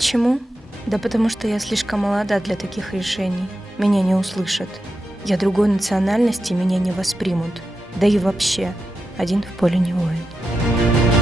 Почему? Да потому что я слишком молода для таких решений. Меня не услышат. Я другой национальности, меня не воспримут. Да и вообще, один в поле не воин.